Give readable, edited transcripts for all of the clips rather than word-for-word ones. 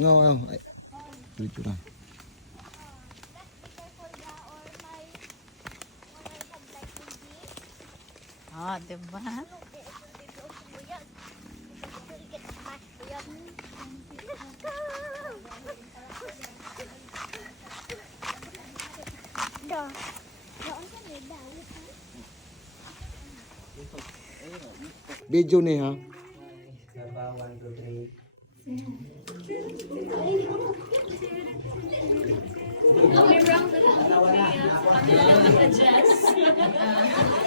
No, ay. Dito na. Ah, diba? Video ni ha.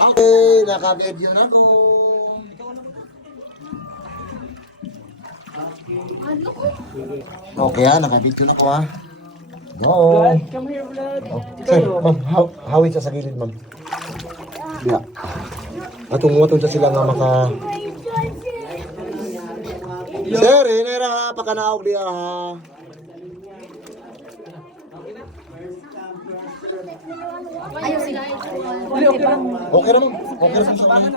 Okay, naka-video na ko. Okay ha, naka-video na ko ha. Go. Come here, Vlad. Oh, sir, ma'am, hawid sa gilid, ma'am. Yeah. Atong sa sila nga maka... Sir, hinera pakanaog diya ha. Ayaw sila. Okay na ma'am. Okay na sa mga.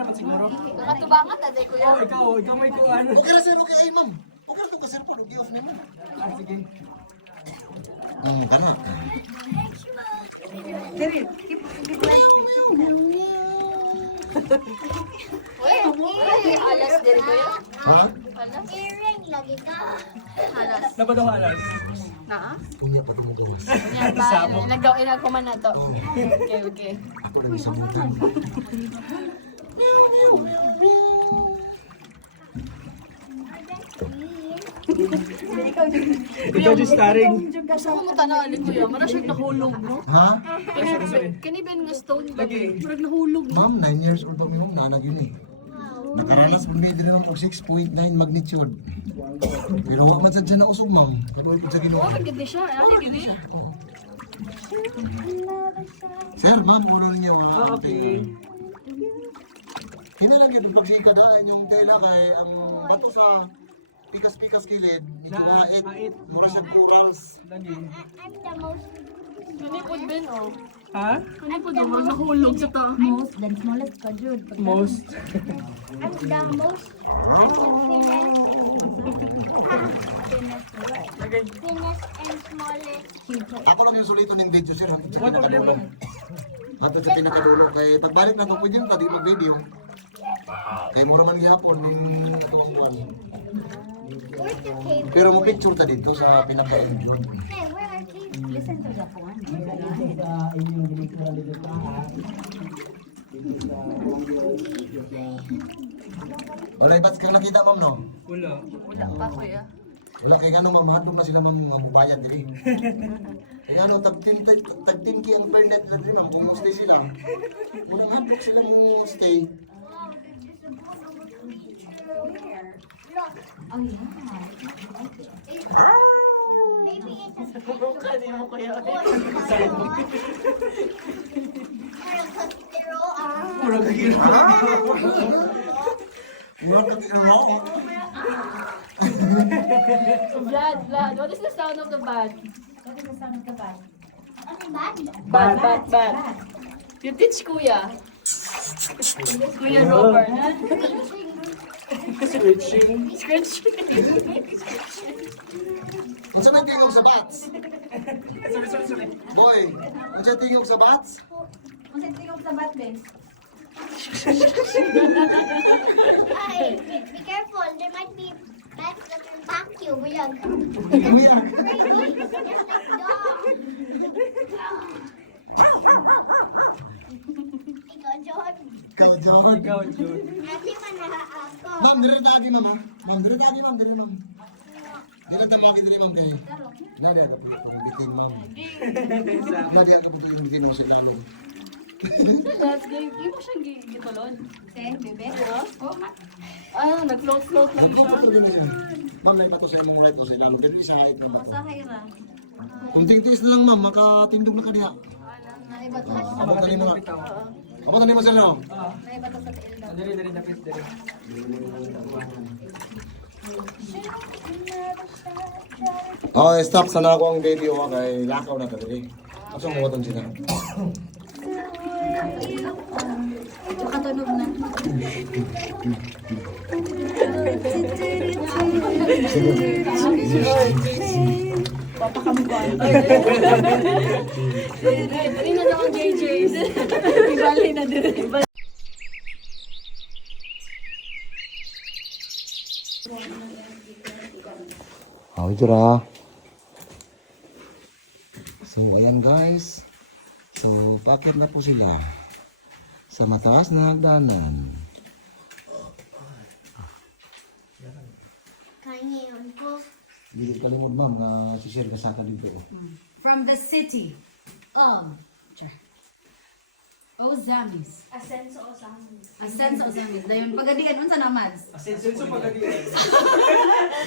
Nakatubangan na, day kuya. Ikaw may kuhan. Okay na sir, okay ay ma'am. Okay na sir po, okay off na ma'am. Sige. Gana. Uy, alas din kuya. Ha? Alas. Earring lagi ka. Alas. Dapat daw halas. Na? Punya pa mo gawas. Yan ba? Nagawin ako man na to. Okay, okay. Ako rin sa mutan. Ikaw just staring. Gusto ko mo tanaan ni kuya. Mara siya nahulog, no? Ha? Kani Ben nga stone ba? Lagi. Murag nahulog, no? Ma'am, 9 years old pa mi ma'am, nanag yun eh. Nakaranas po niya din ng 6.9 magnitude. Pero wag man sa dyan na usog ma'am. Pero ipod sa Oo, ginoo. ganda siya. Ano, gini? Sir, ma'am, ulo niya mga. Okay. Kina lang yun, pagsikadaan yung tela kay ang bato sa pikas-pikas kilid, medyo mait. Mait. Mura siya corals. Lagi. I'm the most. Kani po Ben, oh. Ha? Kani po daw, murag nahulog sa ta. Most, then smallest pa jud. Most. I'm the most. Thinnest and smallest. Ako lang yung sulito ng video, sir. What problema? Ato sa pinakadulo. Kay pagbalik na ito, pwede yung tadi mag-video. Kay mura man gyapon yung itong buwan. Where's the cable? Pero mo picture ta dito sa pinaka-video. Hey, where are cable? Listen to the one. Wala ibats kang nakita, ma'am, no? Wala. Wala pa, kuya. Wala kay gano mamahadlok na sila ma'am mabubayad diri. Kay gano tag 10K ang per net lang din ma'am kung stay sila. Kung hadlok sila ng stay. Oh yeah. Maybe it's a Kani mo, kuya. Mura ka gino. Mura ka gino. Vlad, what is the sound of the bat? What is the sound of the bat? Bat. You teach kuya. Kuya Robert. Switching. Scratch. Ang sa tingog sa bats? Sorry. Boy, ang sa tingog sa bats? Kung saan tingog sa bat, Ben? Hey, be careful. There might be bats that can attack you. Weird. Kamirag. Crazy. Just like dog. Ikaw, John. Ikaw, John. Ikaw, Jude. Ate man na ako. Ma'am, dire tagi ma'am ha? Ma'am, dire tagi ma'am, dire ma'am. Dire tagi dire ma'am kay. Nadi ako yung bitin ma'am. Nadi ako yung bitin mo sa lalo. That's game. Hindi mo siyang gitalon. Say, bebe. Oh, ma. Ah, nag-float lang siya. Ma'am, naipato sa imong right o sa lalo. Pero isa hait na Sa hayra. kung tingtis na lang ma'am, makatindog na ka diha. Naiba to. Abot na mo na. Abot na mo sa lalo. Naiba to sa tiil daw. Dali, dapit, dali. Okay, stop sana ako ang video ha, kay lakaw na kadali. Asa mo waton sila? Makatunog na. Dali na lang ang JJ's. Ibali na din. Ito ra. So, ayan guys. So, packet na po sila sa mataas na hagdanan. Kanya yun po. Hindi kalimod ma'am na share ka sa akin dito. From the city of Ozamis. Asenso o Samus. Asenso Ozamis. Dayon pagadigan unsa na mads? Asenso pagkadiyan.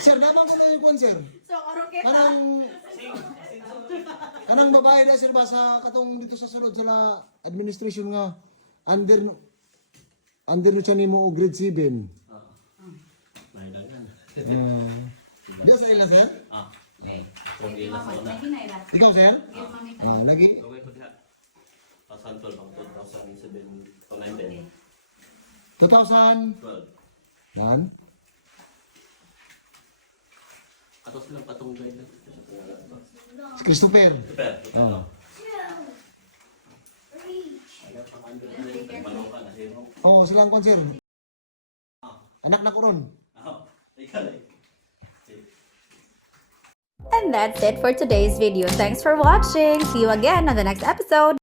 Sir, naman ko na yung kwan, sir. So oroketa. Kanang babae na sir ba sa katong dito sa sulod sa administration nga under no siya nimo og grade 7. Diya sa ilan sir? Okay, mama, lagi na ila. Ikaw sir? Give mami ka. Lagi. Okay po diha. Pasan 12 ang 2007 to 19. 2000. 12. Yan. Ato silang patong guide na. Si Christopher. Super. Oh. Oh, silang kwan sir. Anak na ko ron. Ikaw eh. And that's it for today's video. Thanks for watching. See you again on the next episode.